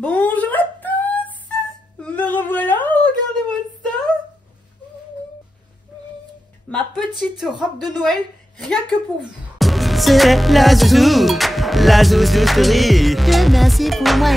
Bonjour à tous. Me revoilà, regardez-moi ça. Ma petite robe de Noël, rien que pour vous. C'est la Zouzou Story. Merci pour moi,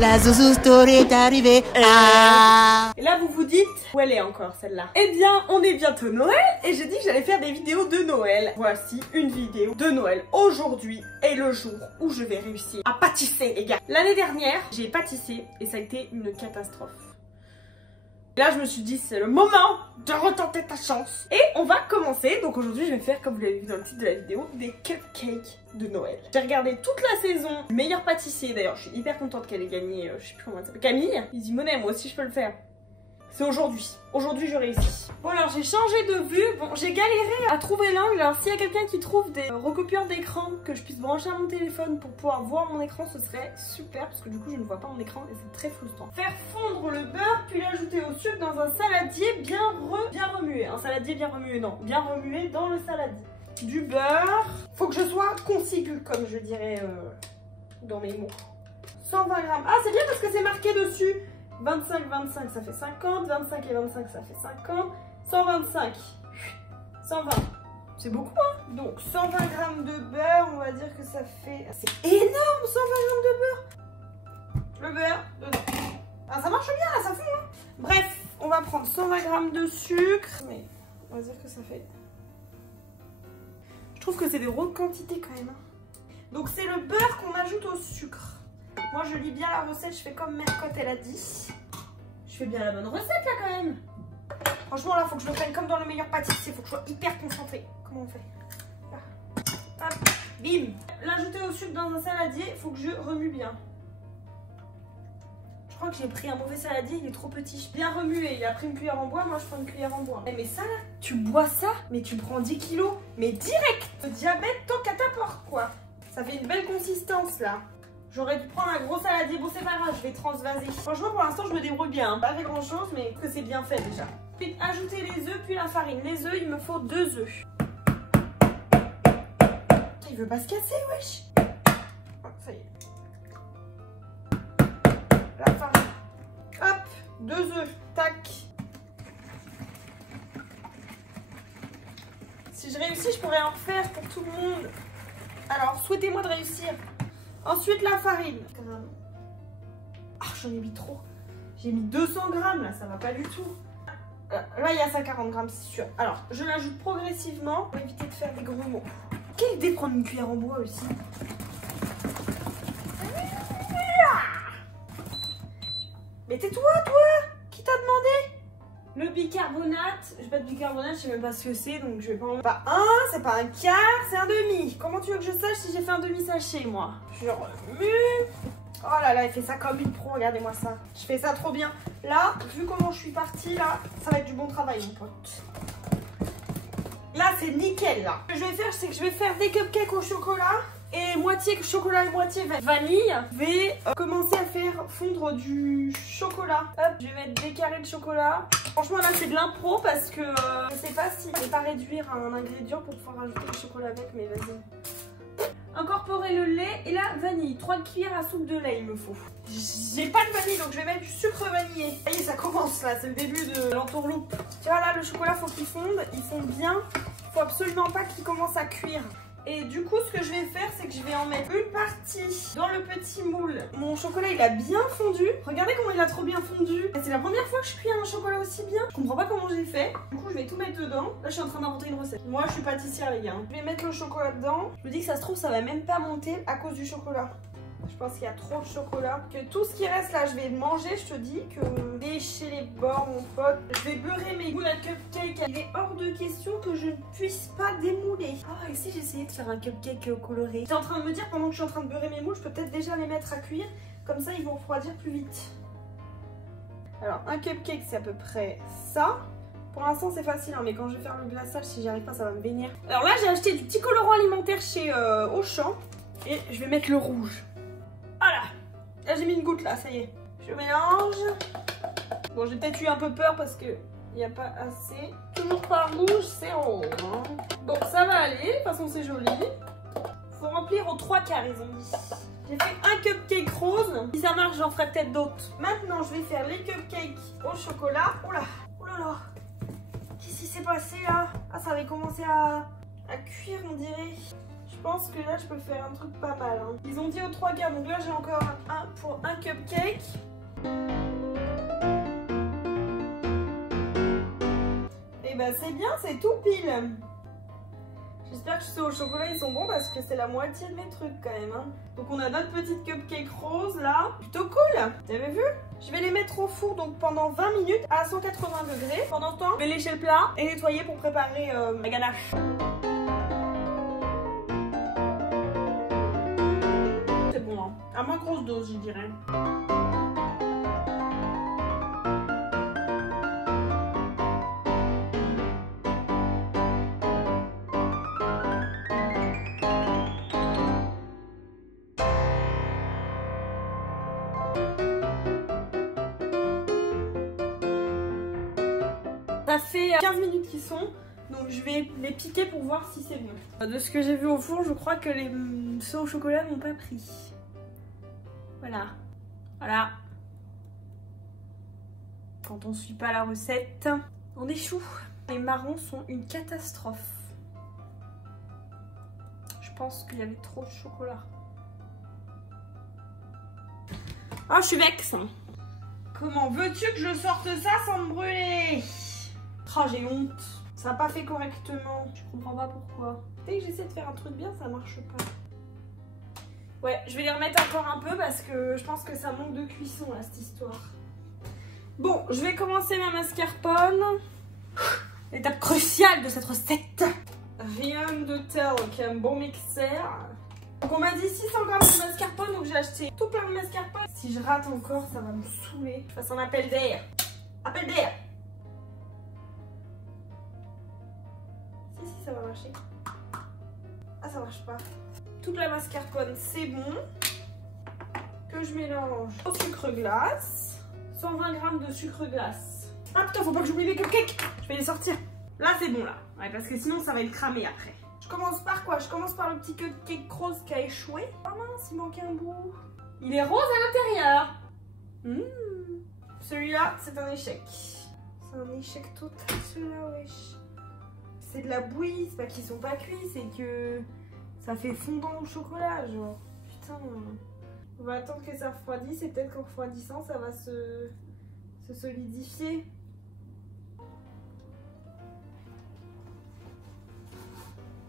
la Zouzou Story est arrivée. Et là vous vous dites, où elle est encore celle-là? Eh bien, on est bientôt Noël et j'ai dit que j'allais faire des vidéos de Noël. Voici une vidéo de Noël. Aujourd'hui est le jour où je vais réussir à pâtisser, les gars. L'année dernière, j'ai pâtissé et ça a été une catastrophe. Et là, je me suis dit, c'est le moment de retenter ta chance. Et on va commencer. Donc aujourd'hui, je vais faire, comme vous l'avez vu dans le titre de la vidéo, des cupcakes de Noël. J'ai regardé toute la saison Meilleur pâtissier. D'ailleurs, je suis hyper contente qu'elle ait gagné, je sais plus comment elle s'appelle, Camille. Il dit, Monet, moi aussi, je peux le faire. C'est aujourd'hui. Aujourd'hui, je réussis. Bon, alors, j'ai changé de vue. Bon, j'ai galéré à trouver l'angle. Alors, s'il y a quelqu'un qui trouve des recopieurs d'écran que je puisse brancher à mon téléphone pour pouvoir voir mon écran, ce serait super. Parce que du coup, je ne vois pas mon écran et c'est très frustrant. Faire fondre le beurre, puis l'ajouter au sucre dans un saladier bien remué. Un saladier bien remué, non. Bien remué dans le saladier. Du beurre. Faut que je sois consigu, comme je dirais dans mes mots. 120 grammes. Ah, c'est bien parce que c'est marqué dessus. 25, 25, ça fait 50. 25 et 25, ça fait 50. 125. 120. C'est beaucoup, hein? Donc, 120 grammes de beurre, on va dire que ça fait... C'est énorme, 120 grammes de beurre. Le beurre, dedans. Ah, ça marche bien, là, ça fond, hein? Bref, on va prendre 120 grammes de sucre. Mais, on va dire que ça fait... Je trouve que c'est des grosses quantités, quand même. Donc, c'est le beurre qu'on ajoute au sucre. Moi, je lis bien la recette, je fais comme Mercotte, elle a dit. Je fais bien la bonne recette, là, quand même. Franchement, là, faut que je le prenne comme dans le meilleur pâtissier. Faut que je sois hyper concentrée. Comment on fait? Là. Hop, bim. L'ajouter au sucre dans un saladier, faut que je remue bien. Je crois que j'ai pris un mauvais saladier, il est trop petit. Bien remué, il a pris une cuillère en bois, moi, je prends une cuillère en bois. Mais ça, là, tu bois ça, mais tu prends 10 kilos, mais direct. Le diabète, tant qu'à ta porte, quoi. Ça fait une belle consistance, là. J'aurais dû prendre un gros saladier. Bon, c'est pas grave, je vais transvaser. Franchement, pour l'instant, je me débrouille bien. Pas fait grand chose, mais que c'est bien fait déjà. Puis ajouter les œufs, puis la farine. Les œufs, il me faut 2 œufs. Il veut pas se casser, wesh. Oh, ça y est. La farine. Hop, 2 œufs. Tac. Si je réussis, je pourrais en refaire pour tout le monde. Alors, souhaitez-moi de réussir. Ensuite, la farine. Ah, j'en ai mis trop. J'ai mis 200 grammes, là, ça va pas du tout. Là, il y a 140 grammes, c'est sûr. Alors, je l'ajoute progressivement pour éviter de faire des gros mots. Quelle idée de prendre une cuillère en bois aussi. Mais tais-toi, toi! Qui t'a demandé? Le bicarbonate, j'ai pas de bicarbonate, je sais même pas ce que c'est, donc je vais pas en... Pas un, c'est pas un quart, c'est un demi. Comment tu veux que je sache si j'ai fait un demi-sachet, moi? Je remue. Oh là là, il fait ça comme une pro, regardez-moi ça. Je fais ça trop bien. Là, vu comment je suis partie, là, ça va être du bon travail, mon pote. Là, c'est nickel, là. Ce que je vais faire, c'est que je vais faire des cupcakes au chocolat. Et moitié chocolat et moitié vanille. Je vais commencer à faire fondre du chocolat. Hop, je vais mettre des carrés de chocolat. Franchement, là, c'est de l'impro parce que je sais pas si je vais pas réduire un ingrédient pour pouvoir rajouter du chocolat avec, mais vas-y. Incorporer le lait et la vanille. 3 cuillères à soupe de lait, il me faut. J'ai pas de vanille, donc je vais mettre du sucre vanillé. Ça y est, ça commence là, c'est le début de l'entourloupe. Tu vois, là, le chocolat, faut qu'il fonde. Il fonde bien. Faut absolument pas qu'il commence à cuire. Et du coup, ce que je vais faire, c'est que je vais en mettre une partie dans le petit moule. Mon chocolat, il a bien fondu. Regardez comment il a trop bien fondu. C'est la première fois que je cuis un chocolat aussi bien. Je comprends pas comment j'ai fait. Du coup, je vais tout mettre dedans. Là, je suis en train d'inventer une recette. Moi, je suis pâtissière, les gars. Je vais mettre le chocolat dedans. Je me dis que ça se trouve, ça va même pas monter à cause du chocolat. Je pense qu'il y a trop de chocolat. Que tout ce qui reste là, je vais manger. Je te dis que lécher les bords, mon pote. Je vais beurrer mes boules à cupcake. Il est hors de question que je ne puisse pas démouler. Ah, et si j'essayais de faire un cupcake coloré? J'étais en train de me dire, pendant que je suis en train de beurrer mes moules, je peux peut-être déjà les mettre à cuire. Comme ça, ils vont refroidir plus vite. Alors, un cupcake, c'est à peu près ça. Pour l'instant, c'est facile, hein, mais quand je vais faire le glaçage, si j'y arrive pas, ça va me vénir. Alors là, j'ai acheté du petit colorant alimentaire chez Auchan. Et je vais mettre le rouge. Voilà. Là, j'ai mis une goutte, là, ça y est. Je mélange. Bon, j'ai peut-être eu un peu peur parce que il n'y a pas assez. Toujours pas rouge, c'est rose. Hein. Bon, ça va aller. De toute façon, c'est joli. Faut remplir aux 3 quarts, ils ont dit. J'ai fait un cupcake rose. Si ça marche, j'en ferai peut-être d'autres. Maintenant, je vais faire les cupcakes au chocolat. Oula, oulala. Qu'est-ce qui s'est passé là? Ah, ça avait commencé à cuire, on dirait. Je pense que là, je peux faire un truc pas mal. Hein. Ils ont dit aux 3 quarts, donc là, j'ai encore un pour un cupcake. Et ben, c'est bien, c'est tout pile. J'espère que ceux au chocolat ils sont bons parce que c'est la moitié de mes trucs quand même. Hein. Donc on a notre petite cupcake rose là. Plutôt cool. Vous avez vu? Je vais les mettre au four donc pendant 20 minutes à 180 degrés. Pendant ce temps, je vais lécher le plat et nettoyer pour préparer la ganache. C'est bon, hein. À moins grosse dose, je dirais. Ça fait 15 minutes qu'ils sont, donc je vais les piquer pour voir si c'est bon. De ce que j'ai vu au four, je crois que ceux au chocolat n'ont pas pris. Voilà. Voilà. Quand on suit pas la recette, on échoue. Les marrons sont une catastrophe. Je pense qu'il y avait trop de chocolat. Ah, je suis vexe. Comment veux-tu que je sorte ça sans me brûler? Oh, j'ai honte. Ça n'a pas fait correctement. Je comprends pas pourquoi. Dès que j'essaie de faire un truc bien, ça marche pas. Ouais, je vais les remettre encore un peu parce que je pense que ça manque de cuisson là, cette histoire. Bon, je vais commencer ma mascarpone. L'étape cruciale de cette recette. Rien de tel qu'un bon mixeur. Donc on m'a dit 600 grammes de mascarpone, donc j'ai acheté tout plein de mascarpone. Si je rate encore, ça va me saouler. Je fasse un appel d'air. Appel d'air. Si, ça va marcher. Ah, ça marche pas. Toute la mascarpone, c'est bon. Que je mélange au sucre glace. 120 grammes de sucre glace. Ah putain, faut pas que j'oublie les cupcakes. Je vais les sortir. Là, c'est bon, là. Ouais, parce que sinon, ça va être cramé après. Je commence par quoi? Je commence par le petit cupcake rose qui a échoué. Oh mince, il manquait un bout. Il est rose à l'intérieur. Celui-là, c'est un échec. C'est un échec total, celui-là, wesh. C'est de la bouillie, c'est pas qu'ils sont pas cuits, c'est que ça fait fondant au chocolat, genre. Putain. On va attendre que ça refroidisse et peut-être qu'en refroidissant, ça va se solidifier.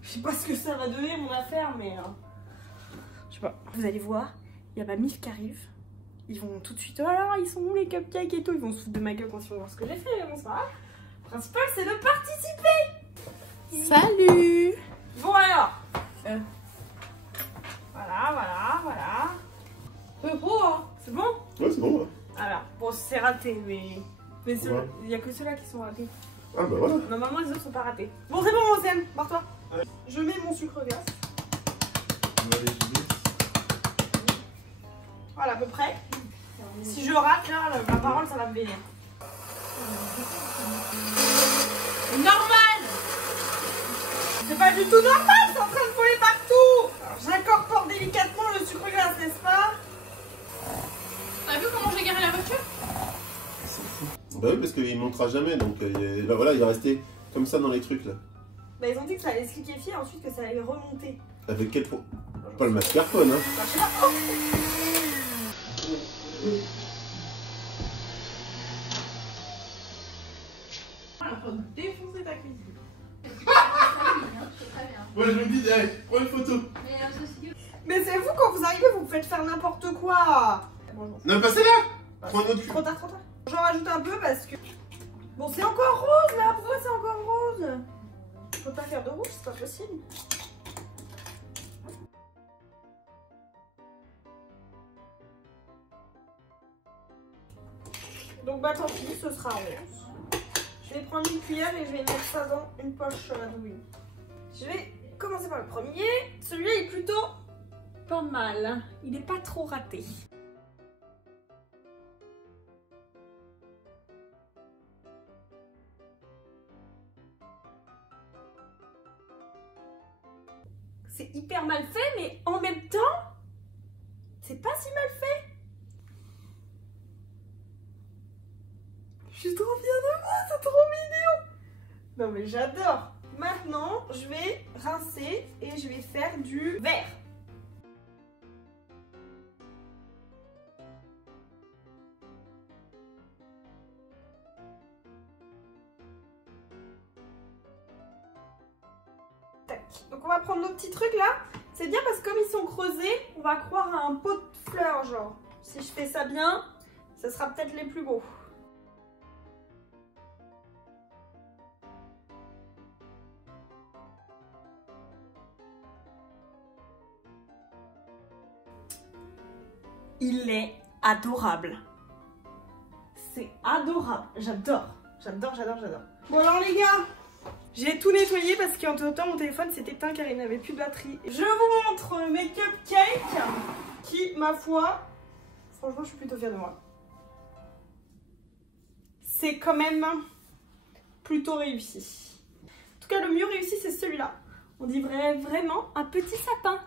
Je sais pas ce que ça va donner mon affaire, mais je sais pas. Vous allez voir, il y a ma mif qui arrive. Ils vont tout de suite, oh alors ils sont où les cupcakes et tout. Ils vont se foutre de ma gueule quand ils vont voir ce que j'ai fait, mais bon, c'est pas grave. Le principal, c'est de participer. Salut. Bon alors. Voilà. C'est beau, hein. C'est bon? Ouais, c'est bon, ouais. Alors, bon, c'est raté, mais il n'y a que ceux-là qui sont ratés. Ah bah voilà. Normalement, les autres sont pas ratés. Bon, c'est bon, Océane, barre-toi. Ouais. Je mets mon sucre glace. Voilà, à peu près. Si je rate, là, ma parole, ça va me vénérer. Normal! C'est pas du tout normal, c'est en train de voler partout! Alors, j'incorpore délicatement le sucre glace, n'est-ce pas? T'as vu comment j'ai garé la voiture? Bah oui, parce qu'il montrera jamais, donc là voilà, il est resté comme ça dans les trucs là. Bah ils ont dit que ça allait se liquéfier et ensuite que ça allait remonter. Avec quel point? Pas le mascarpone, hein. Bah, je sais pas. Oh, il faut défoncer ta cuisine. Ouais, je me dis, allez, prends une photo. Mais c'est vous, quand vous arrivez, vous me faites faire n'importe quoi. Non, pas celle-là. Prends une autre. Trop tard. J'en rajoute un peu parce que... Bon, c'est encore rose là. Pourquoi c'est encore rose? Je peux pas faire de rouge, c'est pas possible. Donc bah tant pis, ce sera rose. Je vais prendre une cuillère et je vais mettre ça dans une poche à douille. Je vais commencer par le premier. Celui-là est plutôt pas mal. Il n'est pas trop raté. C'est hyper mal fait, mais en même temps, C'est pas si mal fait. Je suis trop fière de moi, c'est trop mignon. Non mais j'adore. Maintenant, je vais rincer et je vais faire du vert. Tac. Donc on va prendre nos petits trucs là. C'est bien parce que comme ils sont creusés, on va croire à un pot de fleurs genre. Si je fais ça bien, ça sera peut-être les plus beaux. Il est adorable. C'est adorable. J'adore. J'adore, j'adore, j'adore. Bon alors les gars, j'ai tout nettoyé parce qu'entre temps mon téléphone s'est éteint car il n'avait plus de batterie. Je vous montre mes cupcakes qui, ma foi, franchement je suis plutôt fière de moi. C'est quand même plutôt réussi. En tout cas le mieux réussi c'est celui-là. On dirait vraiment un petit sapin.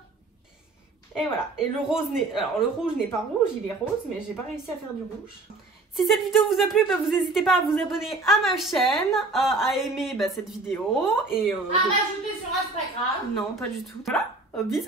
Et voilà, et le rose n'est... Alors le rouge n'est pas rouge, il est rose, mais j'ai pas réussi à faire du rouge. Si cette vidéo vous a plu, bah, vous n'hésitez pas à vous abonner à ma chaîne, à aimer cette vidéo et... à m'ajouter sur Instagram. Non, pas du tout. Voilà, bisous.